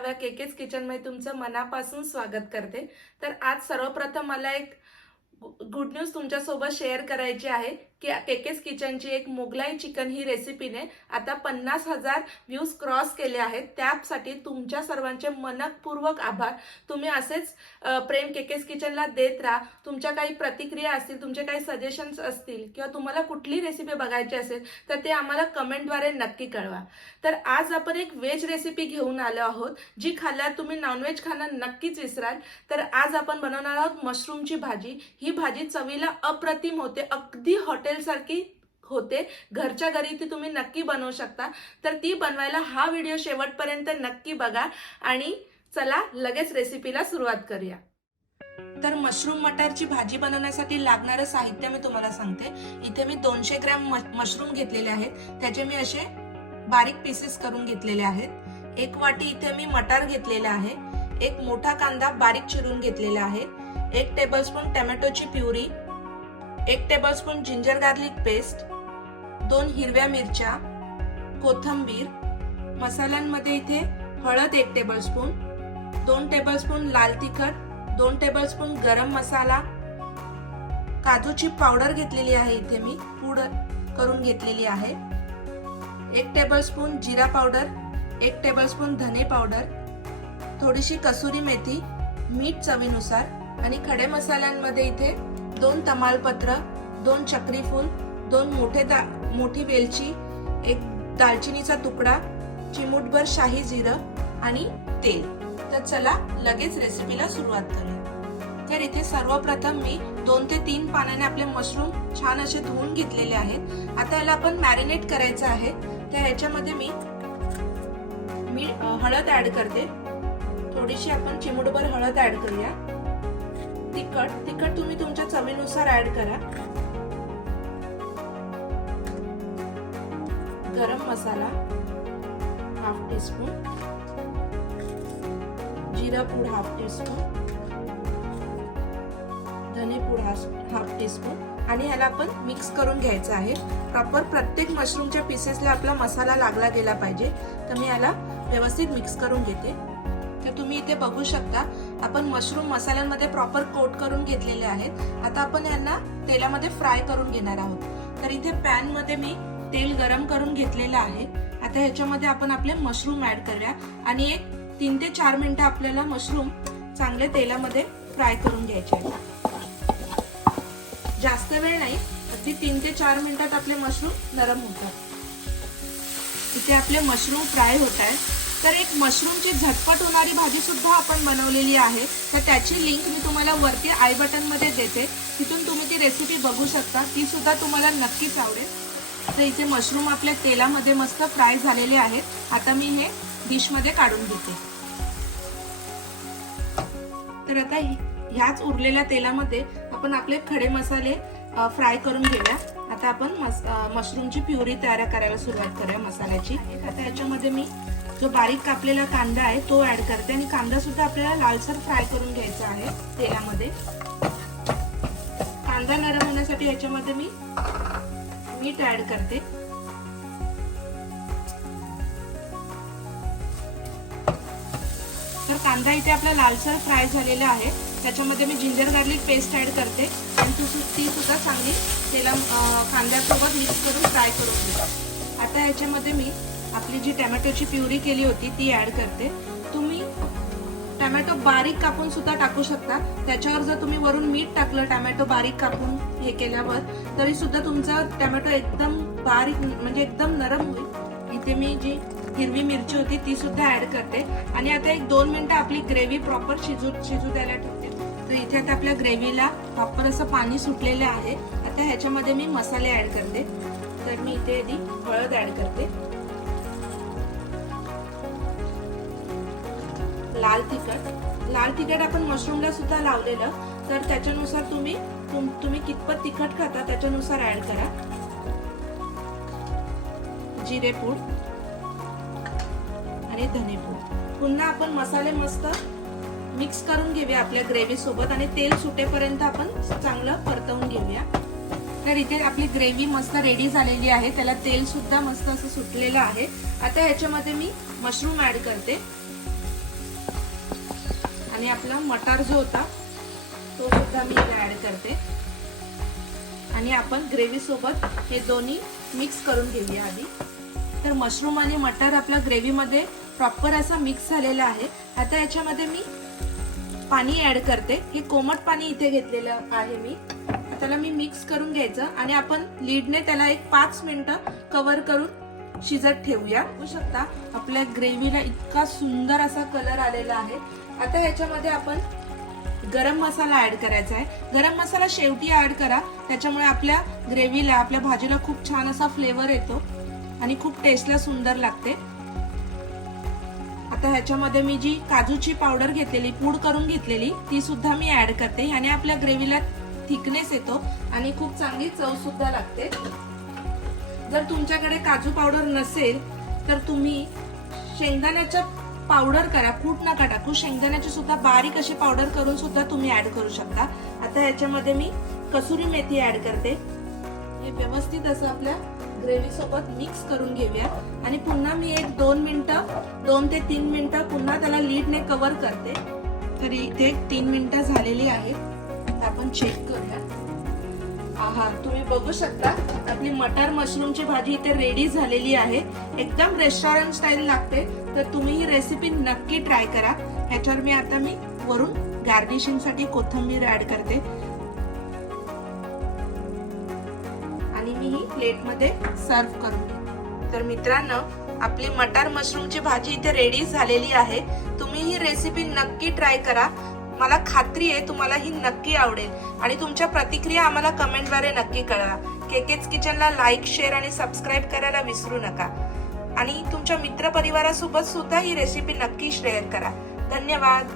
नव्या केकेस किचन मध्ये तुमचं मनापासून स्वागत करते। तर आज सर्वप्रथम मला एक गुड न्यूज तुमच्यासोबत शेअर करायची आहे की केकेस किचनची एक मोगलाई चिकन ही रेसिपीने आता 50,000 व्ह्यूज क्रॉस केले आहेत। त्यासाठी तुमच्या सर्वांचे मनपूर्वक आभार। तुम्ही असेच प्रेम केकेस किचनला देत राहा। तुमच्या काही प्रतिक्रिया असतील, तुमचे काही सजेशन्स असतील किंवा तुम्हाला कुठली रेसिपी बघायची असेल तर ते आम्हाला कमेंटद्वारे नक्की कळवा। तर आज आपण एक व्हेज रेसिपी घेऊन आलो आहोत जी खाल्ल्यावर तुम्ही नॉनव्हेज खाणं नक्कीच विसराल। तर आज आपण बनवणार आहोत मशरूमची भाजी। ही भाजी चवीला अप्रतिम होते, अगदी हॉटेल सारखी होते। घरच्या घरी ती तुम्ही नक्की बनवू शकता। तर ती बनवायला हा व्हिडिओ शेवटपर्यंत नक्की बघा आणि चला लगेच रेसिपीला सुरुवात करूया। तर मशरूम मटारची भाजी बनवण्यासाठी लागणारे साहित्य मी तुम्हाला सांगते। इथे मी 200 ग्रॅम मशरूम घेतलेले आहेत, त्याचे मी असे बारीक पीसेस करून घेतलेले आहेत। 1 वाटी इथे मी मटार घेतलेले आहे। 1 मोठा कांदा बारीक चिरून घेतलेला आहे। 1 टेबलस्पून टोमॅटोची puree, 1 tablespoon ginger garlic paste, 2 हिरव्या मिरच्या, कोथिंबीर, मसाल्यांमध्ये इथे हळद 1 टेबलस्पून, 2 टेबलस्पून लाल तिखट, 2 टेबलस्पून गरम मसाला, काजूची पावडर घेतलेली आहे, इथे मी पूड करून घेतलेली आहे, 1 टेबलस्पून जिरा पावडर, 1 टेबलस्पून धने पावडर, थोडीशी कसुरी मेथी, मीठ चवीनुसार आणि खडे मसाल्यांमध्ये इथे 2 तमालपत्र, 2 चक्री फूल, 2 मोठी वेलची, 1 दालचिनीचा तुकडा, चिमूटभर शाही जिरं आणि तेल। तर चला लगेच रेसिपीला सुरुवात करूया। तर इथे सर्वप्रथम मी 2 ते 3 पाण्याने आपले मशरूम छान असे धुवून घेतलेले आहेत। आता याला आपण मॅरिनेट करायचं आहे। तर ह्याच्यामध्ये मी हळद ऍड करते, थोडीशी आपण चिमूटभर हळद ऍड करूया। तिखट तुम्ही तुमच्या चवीनुसार ऍड करा। गरम मसाला हाफ टीस्पून, जिरा पूड हाफ टीस्पून, धने पूड हाफ टीस्पून आणि ह्याला आपण मिक्स करून घ्यायचं आहे। प्रॉपर प्रत्येक मशरूमच्या पीसेसला आपला मसाला लागला गेला पाहिजे। तर मी याला व्यवस्थित मिक्स करून घेते। तर तुम्ही इथे बघू शकता आपण मशरूम मसाल्यांमध्ये प्रॉपर कोट करून घेतलेले आहेत। आता आपण यांना तेलामध्ये फ्राय करून घेणार आहोत। तर इथे पॅन मध्ये मी तेल गरम करून घेतलेलं आहे। आता ह्याच्यामध्ये आपण आपले मशरूम ऍड करूया आणि एक 3 ते 4 मिनिटं आपल्याला मशरूम चांगले तेलामध्ये फ्राय करून घ्यायचे आहेत। जास्त वेळ नाही, अगदी 3 ते 4 मिनिटात आपले मशरूम नरम होतात। इथे आपले मशरूम फ्राय होत आहेत। तर एक मशरूमची झटपट होणारी भाजी सुद्धा आपण बनवलेली आहे। तर त्याची लिंक मी तुम्हाला वरती आय बटन मध्ये देते, तिथून तुम्ही ती रेसिपी बघू शकता, ती सुद्धा तुम्हाला नक्कीच आवडेल। तर इथे मशरूम आपल्या तेलामध्ये मस्त फ्राय झालेले आहेत। आता मी हे डिश मध्ये काढून घेते। तर आता ह्याच उरलेल्या तेलामध्ये आपण आपले खडे मसाले फ्राय करून घेऊया। आता आपण मशरूमची प्युरी तयार करायला सुरुवात करूया मसाल्याची। आता याच्यामध्ये मी जो बारीक कापलेला कांदा आहे तो ऍड करते आणि कांदा सुद्धा आपल्याला लालसर फ्राय करून घ्यायचा आहे तेलामध्ये। कांदा नरम होण्यासाठी याच्यामध्ये मी मीठ ऍड करते। तर कांदा इथे आपला लालसर फ्राय झालेला आहे। त्याच्यामध्ये मी जिंजर गार्लिक पेस्ट ऍड करते आणि ती सुद्धा चांगली कांद्यासोबत मिक्स करून फ्राय करून घेते। आता याच्यामध्ये मी आपली जी टोमॅटोची प्युरी केली होती ती ऍड करते। तुम्ही टोमॅटो बारीक कापून सुद्धा टाकू शकता। त्याच्यावर जर तुम्ही वरून मीठ टाकलं टोमॅटो बारीक कापून हे केल्यावर, तरी सुद्धा तुमचा टोमॅटो एकदम बारीक म्हणजे एकदम नरम होईल। इथे मी जी हिरवी मिरची होती ती सुद्धा ऍड करते आणि आता 1-2 मिनिटं आपली ग्रेव्ही प्रॉपर शिजू द्यायला ठेवते। तर इथे आता आपल्या ग्रेव्हीला प्रॉपर असं पाणी सुटलेलं आहे। आता ह्याच्यामध्ये मी मसाले ऍड करते। तर मी इथे आधी हळद ऍड करते, लाल तिखट आपण मशरूमला सुद्धा लावलेलं, तर त्याच्यानुसार तुम्ही कितपत तिखट खाता त्याच्यानुसार ऍड करा। जिरे पूड आणि धने पूड। पुन्हा आपण मसाले मस्त मिक्स करून घेऊया आपल्या ग्रेव्ही सोबत आणि तेल सुटेपर्यंत आपण चांगलं परतवून घेऊया। तर इथे आपली ग्रेव्ही मस्त रेडी झालेली आहे, त्याला तेल सुद्धा मस्त असं सुटलेलं आहे। आता ह्याच्यामध्ये मी मशरूम ऍड करते। आणि आपला मटार जो होता तो सुद्धा मी ऍड करते आणि आपण ग्रेव्ही सोबत हे दोन्ही मिक्स करून घेऊया आधी। तर मशरूम आणि मटार आपला ग्रेव्ही मध्ये प्रॉपर असा मिक्स झालेला आहे। आता याच्यामध्ये मी पाणी ऍड करते। हे कोमट पाणी इथे घेतलेलं आहे मी। त्याला मी मिक्स करून घ्यायचं आणि आपण लीडने त्याला एक 5 मिनिटं कव्हर करून शिजत ठेवूया। बघू शकता आपल्या ग्रेव्हीला इतका सुंदर असा कलर आलेला आहे। आता ह्याच्यामध्ये आपण गरम मसाला ऍड करायचा आहे। गरम मसाला शेवटी ऍड करा, त्याच्यामुळे आपल्या ग्रेव्हीला आपल्या भाजीला खूप छान असा फ्लेवर येतो आणि खूप टेस्टला सुंदर लागते। आता ह्याच्यामध्ये मी जी काजूची पावडर घेतलेली, पूड करून घेतलेली, ती सुद्धा मी ऍड करते। याने आपल्या ग्रेव्हीला थिकनेस येतो आणि खूप चांगली चव सुद्धा लागते। जर तुमच्याकडे काजू पावडर नसेल तर तुम्ही शेंगदाण्याचा पावडर करा, कूट नका टाकू, शेंगदाण्याची सुद्धा बारीक अशी पावडर करून सुद्धा तुम्ही ऍड करू शकता। आता ह्याच्यामध्ये मी कसुरी मेथी ऍड करते। हे व्यवस्थित असं आपल्या ग्रेव्ही सोबत मिक्स करून घेऊया आणि पुन्हा मी एक 2 ते 3 मिनिटं पुन्हा त्याला लीडने कव्हर करते। तर इथे 3 मिनिटं झालेली आहेत, आपण चेक करूया। आहा, तुम्ही बघू शकता आपली मटार मशरूमची भाजी इथे रेडी झालेली आहे। एकदम रेस्टॉरंट स्टाईल लागते। तर तुम्ही ही रेसिपी नक्की ट्राय करा। ह्याच्यावर मी वरून गार्निशिंग साठी कोथिंबीर ऍड करते आणि मी ही प्लेट मध्ये सर्व करून घेते। तर मित्रांनो, आपली मटार मशरूमची भाजी इथे रेडी झालेली आहे। तुम्ही ही रेसिपी नक्की ट्राय करा। मला खात्री आहे तुम्हाला ही नक्की आवडेल आणि तुमच्या प्रतिक्रिया आम्हाला कमेंटद्वारे नक्की कळवा। केकेच किचनला लाईक, शेअर आणि सबस्क्राईब करायला विसरू नका आणि तुमच्या मित्रपरिवारासोबत सुद्धा ही रेसिपी नक्की शेअर करा। धन्यवाद।